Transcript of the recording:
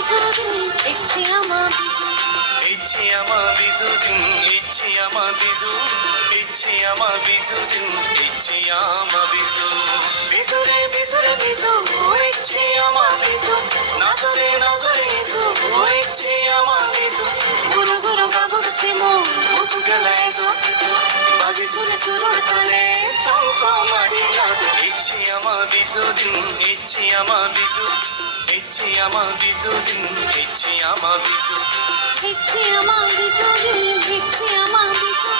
ইচ্ছে আমার বিজু, ইচ্ছে আমার বিজু দিন, ইচ্ছে আমার বিজু, ইচ্ছে আমার বিজু দিন, ইচ্ছে আমার বিজু। বিজুরে বিজুরে বিজু, ইচ্ছে আমার বিজু, নাচরে নাচরে বিজু, ইচ্ছে আমার বিজু। গুরু গুরু গাবুর সিমু, বুতু গেলায় যো, বাজি সুরে সুরুর তালে, সং সং মারি নাচ। ইচ্ছে আমার বিজু দিন, ইচ্ছে আমার বিজু, ইচ্ছে আমার বিজু দিন, ইচ্ছে আমার বিজু, ইচ্ছে আমার বিজু দিন, ইচ্ছে আমার বিজু।